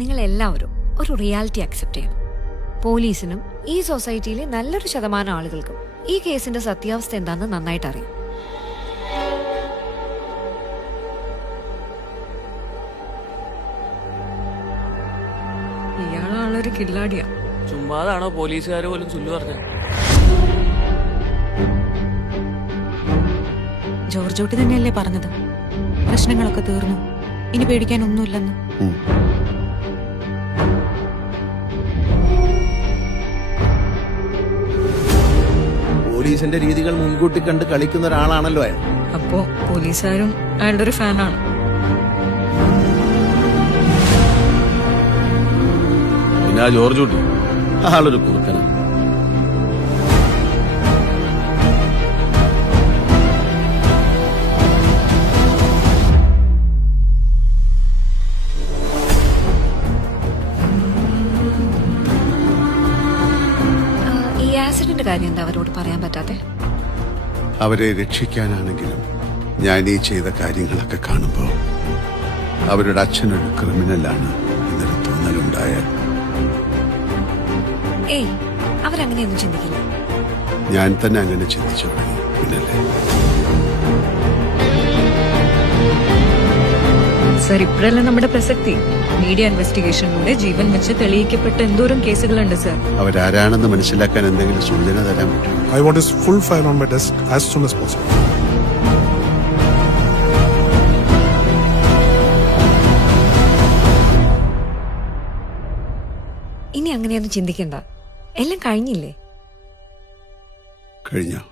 നിങ്ങൾ എല്ലാവരും ഒരു റിയാലിറ്റി അക്സെപ്റ്റ് ചെയ്യണം. പോലീസിനും ഈ സൊസൈറ്റിയിലെ നല്ലൊരു ശതമാനം ആളുകൾക്കും ഈ കേസിന്റെ സത്യാവസ്ഥ എന്താണെന്ന് നന്നായിട്ട് അറിയാം. ഇയാളാളൊരു കില്ലാടിയാ. ചുമ്മാതാണോ പോലീസുകാർ പോലും ചൊല്ലു പറഞ്ഞത്? ജോർജോട്ടി തന്നെയല്ലേ പറഞ്ഞത്, പ്രശ്നങ്ങളൊക്കെ തീർന്നു, ഇനി പേടിക്കാനൊന്നുമില്ലെന്ന്. പോലീസിന്റെ രീതികൾ മുൻകൂട്ടി കണ്ട് കളിക്കുന്ന ഒരാളാണല്ലോ അയാൾ. അപ്പോ പോലീസുകാരും അയാളുടെ ഒരു ഫാനാണ്. പിന്നെ ആ ജോർജ് കുട്ടി ആളൊരു കുറുക്കനാണ്. ഈ ആക്സിഡന്റ് കാര്യം എന്താ അവരോട് പറയാൻ പറ്റാത്തെ? അവരെ രക്ഷിക്കാനാണെങ്കിലും ഞാൻ ഈ ചെയ്ത കാര്യങ്ങളൊക്കെ കാണുമ്പോൾ അവരുടെ അച്ഛനൊരു ക്രിമിനലാണ് എന്നൊരു തോന്നലുണ്ടായാൽ ഏയ്, അവരങ്ങനെയൊന്നും ചിന്തിക്കില്ല. ഞാൻ തന്നെ അങ്ങനെ ചിന്തിച്ചു തുടങ്ങി. പിന്നല്ലേ സർ, ഇപ്പോഴല്ല നമ്മുടെ പ്രസക്തി. മീഡിയ ഇൻവെസ്റ്റിഗേഷനിലൂടെ ജീവൻ വെച്ച് തെളിയിക്കപ്പെട്ട എന്തോരം കേസുകളുണ്ട് സർ. അവരാരാണെന്ന് മനസ്സിലാക്കാൻ എന്തെങ്കിലും സൂചന തരാൻ പറ്റുമോ? I want his full file on my desk as soon as possible. ഇനി അങ്ങനെയൊന്നും ചിന്തിക്കണ്ട, എല്ലാം കഴിഞ്ഞില്ലേ? കഴിഞ്ഞോ?